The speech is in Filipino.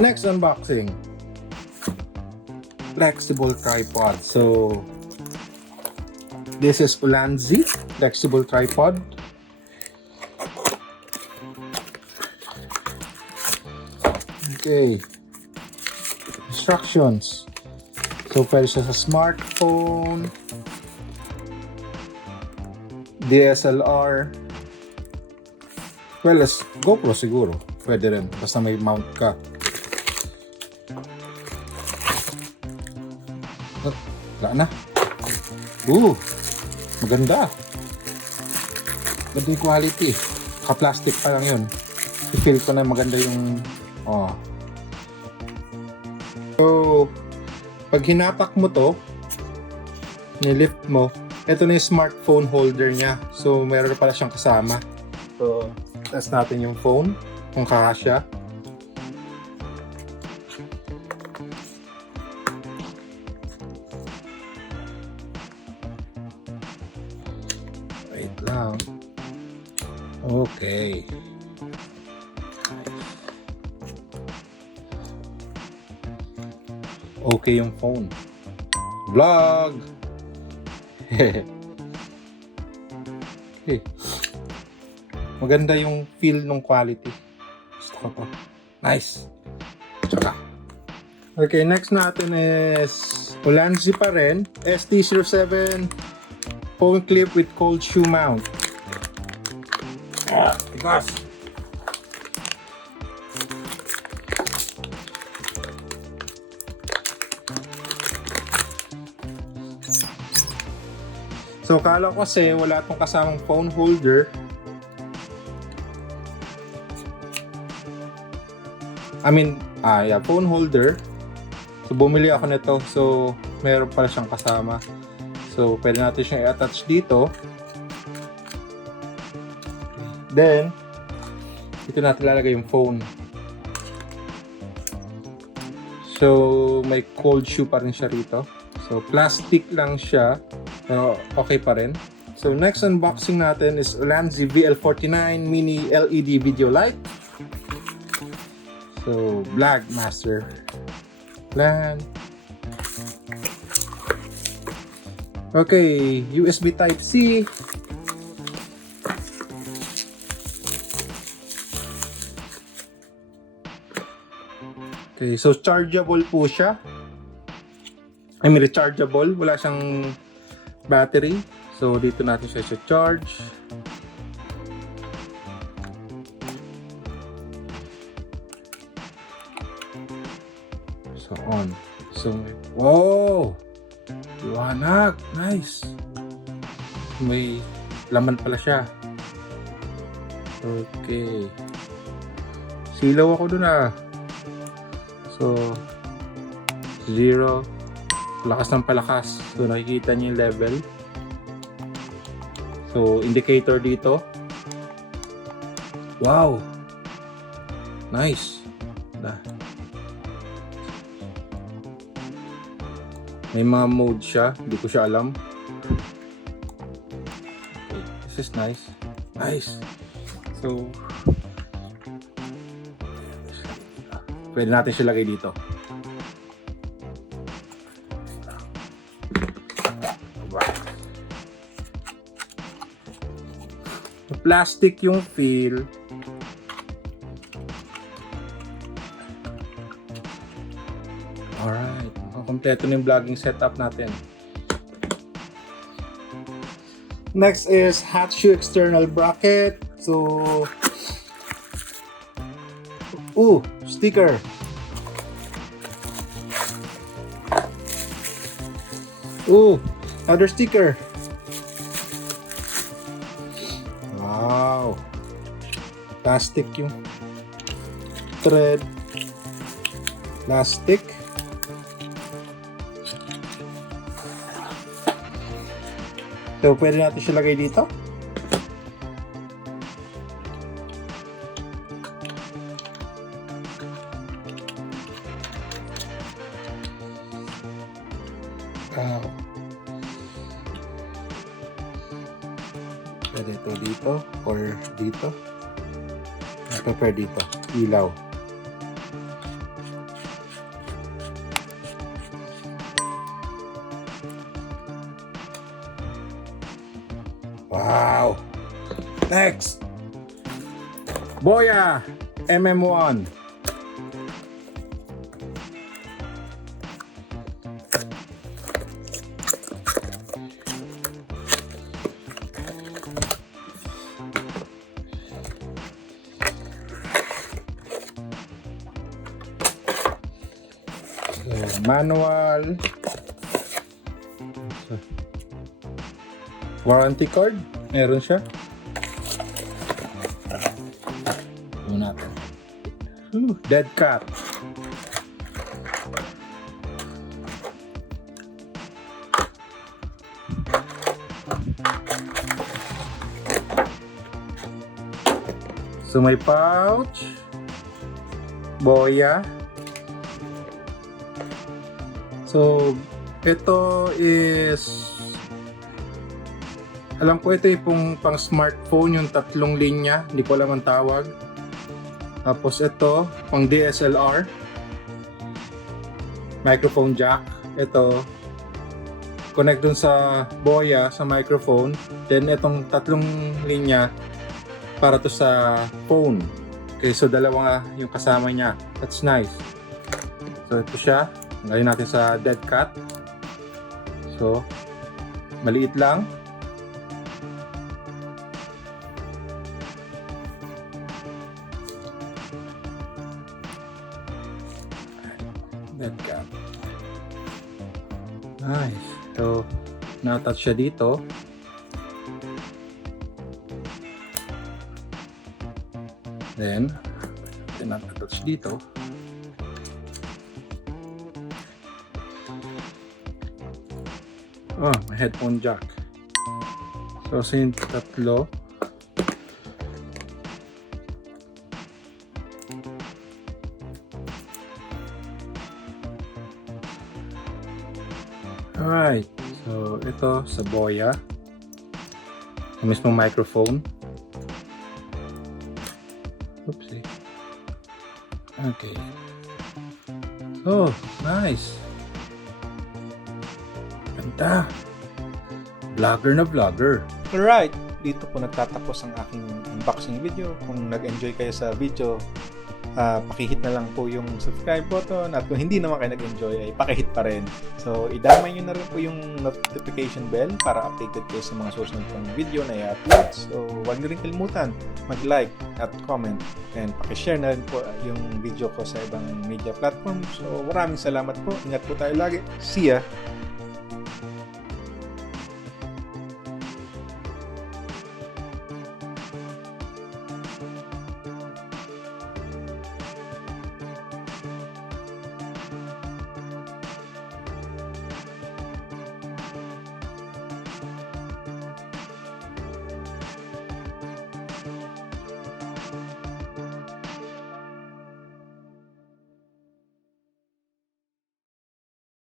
Next unboxing, flexible tripod. So this is Ulanzi flexible tripod. Okay, instructions. So pwede siya sa smartphone, DSLR, well as GoPro siguro. Pwede rin, basta may mount ka. Wala na. Maganda. Maganda yung quality. Ka-plastic pa lang yun. I-feel ko na maganda yung So pag hinapak mo to, nilift mo, ito na yung smartphone holder niya. So meron pala siyang kasama. So test natin yung phone kung kakasya. Wait lang. Okay. Okay yung phone. Vlog! Okay. Maganda yung feel ng quality. Gusto ko to. Nice. Tsaka. Okay, next natin is Ulanzi pa rin. ST07 phone clip with cold shoe mount. Tigas. So kala ko kasi wala tong kasamang phone holder. Phone holder. So bumili ako nito. So meron pala siyang kasama. So pwede natin siyang i-attach dito. Then dito natin lalagay yung phone. So may cold shoe pa rin siya rito. So plastic lang siya. Pero okay pa rin. So next unboxing natin is Ulanzi VL-49 mini LED video light. So Black Master plan. Okay, USB Type C. Okay, so chargeable po siya. Rechargeable, wala siyang battery. So dito natin siya charge. So on. So wow! Liwanag! Nice! May laman pala siya. Okay. Silaw ako dun ah. So 0. Lakas ng palakas. So nakikita niyo yung level. So indicator dito. Wow! Nice! May mga mode siya. Hindi ko siya alam. Okay. This is nice. Nice! So pwede natin siya lagay dito. Plastic yung feel. Alright. Kompleto na yung vlogging setup natin. Next is hat shoe external bracket. So sticker. Other sticker. Wow. Plastic yung thread. Plastic. So, pwede natin siya lagay dito. Pwede ito dito or dito. prepare dito. Ilaw. Wow! Next! BOYA MM1. Manual, warranty card, meron siya. Ito natin. Dead cat. So may pouch, BOYA. So, ito is, alam ko ito yung pang smartphone, yung 3 linya, hindi ko alam ang tawag. Tapos ito, pang DSLR, microphone jack. Ito, connect dun sa BOYA, sa microphone. Then itong 3 linya, para to sa phone. Okay, so dalawa yung kasama niya. That's nice. So ito siya. Ngayon natin sa dead cat. So, maliit lang. Dead cat. Nice. So, na-attach siya dito. Then, na-attach dito. Oh, may headphone jack. So, yung 3. Alright. So, ito sa BOYA. Ang mismong microphone. Oopsie. Okay. Oh, nice. Ganda. Vlogger na vlogger. Alright, dito po nagtatapos ang aking unboxing video. Kung nag-enjoy kayo sa video, pakihit na lang po yung subscribe button, at kung hindi naman kayo nag-enjoy ay pakihit pa rin. So idamay nyo na rin po yung notification bell para updated kayo sa mga susunod pang video na i-upload. So huwag nyo rin kalimutan mag-like at comment, and pakishare na rin po yung video ko sa ibang media platform. So maraming salamat po, ingat po tayo lagi, see ya!